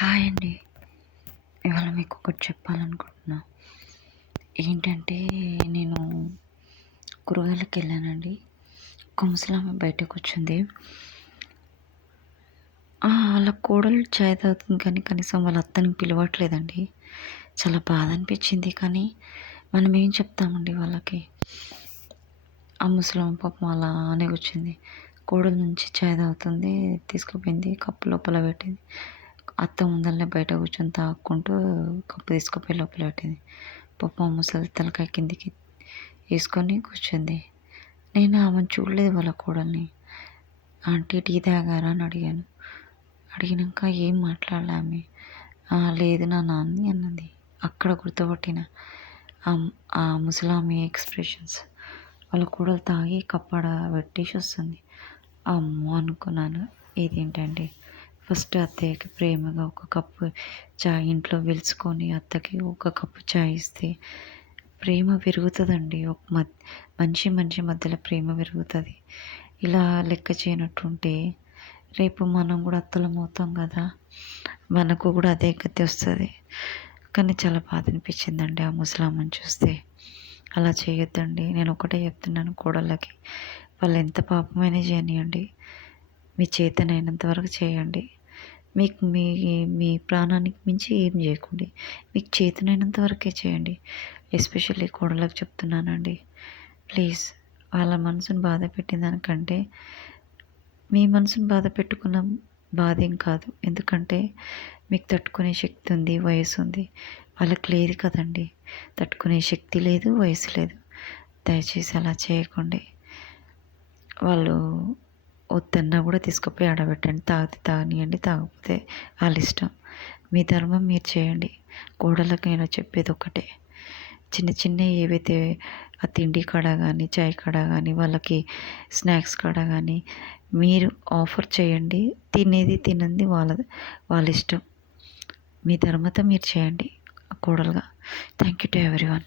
Hi అండి. ఇవాళ మీకు ఒకటి చెప్పాలనుకుంటున్నా. ఏంటంటే నేను కూరగాయలకు వెళ్ళానండి. ఒక ముసలామె బయట కూర్చుంది. వాళ్ళ కోడలు చాయ్ తాగుతుంది కానీ కనీసం వాళ్ళ అత్తని పిలవట్లేదండి. చాలా బాధ అనిపించింది. కానీ మనం ఏం చెప్తామండి వాళ్ళకి. ఆ ముసలామె పాపం అలానే కూర్చుంది. కోడలు నుంచి చాయ్ తాగుతుంది, తీసుకుపోయింది, కప్పు లోపల పెట్టింది. అత్త ముందరనే బయట కూర్చొని తాక్కుంటూ కప్పు తీసుకుపోయి లోపల పెట్టింది. పాపం ముసలి తలకాయ కిందికి వేసుకొని కూర్చుంది. నేను ఆమెను చూడలేదు, వాళ్ళ కోడల్ని. ఆంటీ టీ తాగారా అని అడిగాను. అడిగినాక ఏం మాట్లాడలే ఆమె. లేదు నా నాన్ని అన్నది. అక్కడ గుర్తుపట్టిన ఆ ముసలామె ఎక్స్ప్రెషన్స్. వాళ్ళ కోడలు తాగి కప్పడ పెట్టేసి వస్తుంది. అమ్మో అనుకున్నాను. ఇదేంటండి, ఫస్ట్ అత్తయ్యకి ప్రేమగా ఒక కప్పు చాయ్ ఇంట్లో పిలుచుకొని అత్తకి ఒక కప్పు చాయ్ ఇస్తే ప్రేమ పెరుగుతుందండి. ఒక మనిషి మధ్యలో ప్రేమ పెరుగుతుంది. ఇలా లెక్క చేయనట్టుంటే రేపు మనం కూడా అత్తలం అవుతాం కదా, మనకు కూడా అదే గతి వస్తుంది. కానీ చాలా బాధ అనిపించిందండి ఆ ముసలామ్మని చూస్తే. అలా చేయొద్దండి. నేను ఒకటే చెప్తున్నాను కోడళ్ళకి, వాళ్ళు ఎంత పాపమైనా చేయనియండి, మీ చేతనైనంత వరకు చేయండి. మీకు మీ మీ ప్రాణానికి మించి ఏం చేయకండి. మీకు చేతనైనంత వరకే చేయండి. ఎస్పెషల్లీ కోడళ్ళకి చెప్తున్నానండి. ప్లీజ్, వాళ్ళ మనసును బాధ పెట్టిన దానికంటే మీ మనసును బాధ పెట్టుకున్న బాధ ఏం కాదు. ఎందుకంటే మీకు తట్టుకునే శక్తి ఉంది, వయసు ఉంది. వాళ్ళకి లేదు కదండి. తట్టుకునే శక్తి లేదు, వయసు లేదు. దయచేసి అలా చేయకండి. వాళ్ళు వద్దన్నా కూడా తీసుకుపోయి ఆడబెట్టండి. తాగితే తాగనియండి, తాగకపోతే వాళ్ళ ఇష్టం. మీ ధర్మం మీరు చేయండి. కోడళ్ళకి నేను చెప్పేది ఒకటే, చిన్న ఏవైతే ఆ తిండి కాడ కానీ, చాయ్ కాడ కానీ, వాళ్ళకి స్నాక్స్ కాడ కానీ మీరు ఆఫర్ చేయండి. తినేది తినంది వాళ్ళ ఇష్టం. మీ ధర్మత మీరు చేయండి కోడలుగా. Thank you to everyone.